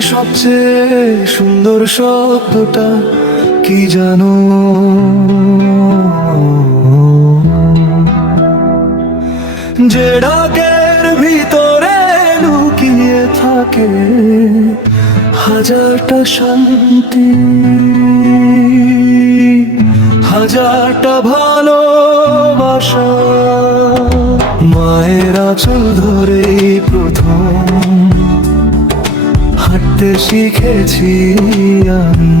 সবচেয়ে সুন্দর শব্দটা কি জানো? যে ডাকের ভিতরে লুকিয়ে থাকে হাজারটা শান্তি, হাজারটা ভালোবাসা। মায়ের আঁচল ধরে প্রথম হাঁটতে শিখেছি আমি।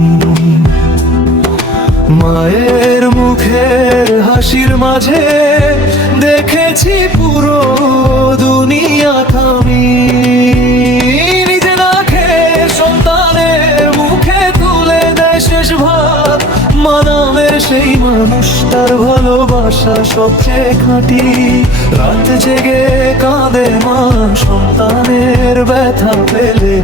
মায়ের মুখের হাসির মাঝে দেখেছি পুরো দুনিয়াটা আমি। নিজে না খেয়ে সন্তানের মুখে তুলে দেয় শেষ ভাত। মানবের সেই মানুষটার ভালোবাসা সবচেয়ে খাঁটি। রাত জেগে কাঁদে মা সন্তানের ব্যথা পেলে,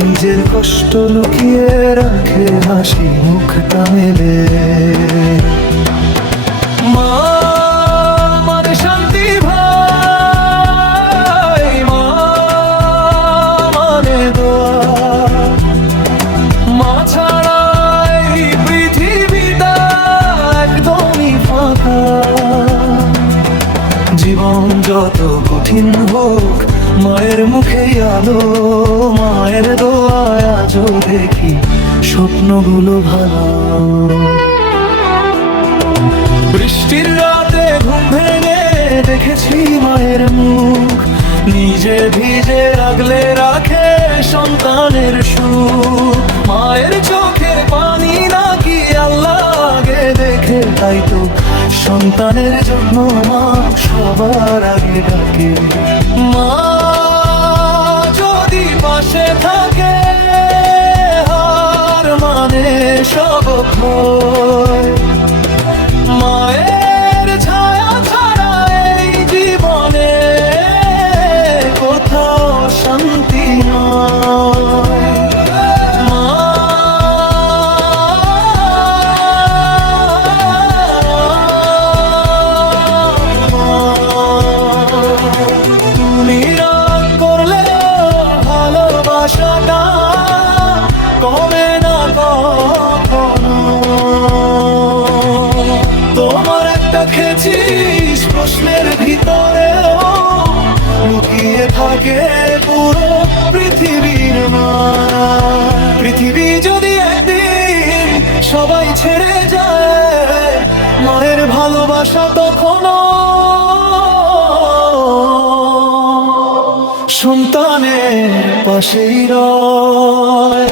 নিজের কষ্ট লুকিয়ে রাখে হাসি মুখটা মেলে। মা মানে শান্তি ভাই, মা মানে দোয়া। মা ছাড়া এই পৃথিবীটা একদমই ফাঁকা। জীবন যত কঠিন হোক মায়ের মুখে আলো। মায়ের দোয়ায় আজও দেখি স্বপ্নগুলো ভালো। বৃষ্টির রাতে ঘুম ভেঙে দেখেছি মায়ের মুখ। নিজে ভিজে আগলে রাখে সন্তানের সুখ। মায়ের চোখের পানি নাকি আল্লাহ আগে দেখে, তাই তো সন্তানের জন্য মা সবার আগে ডাকে। মা যদি পাশে থাকে হার মানে সব ভয়। মায়ের ছায়া ছাড়া এই জীবনে কোথাও শান্তি নয়। তুমি রাগ করলে ভালোবাসাটা কমে না কখনো। তোমার একটা খেছিস প্রশ্নের ভিতরেও লুকিয়ে থাকে পুরো পৃথিবীর মায়া। পৃথিবী যদি একদিন সবাই ছেড়ে যায়, মায়ের ভালোবাসা তখনও সন্তানের পাশেই রয়।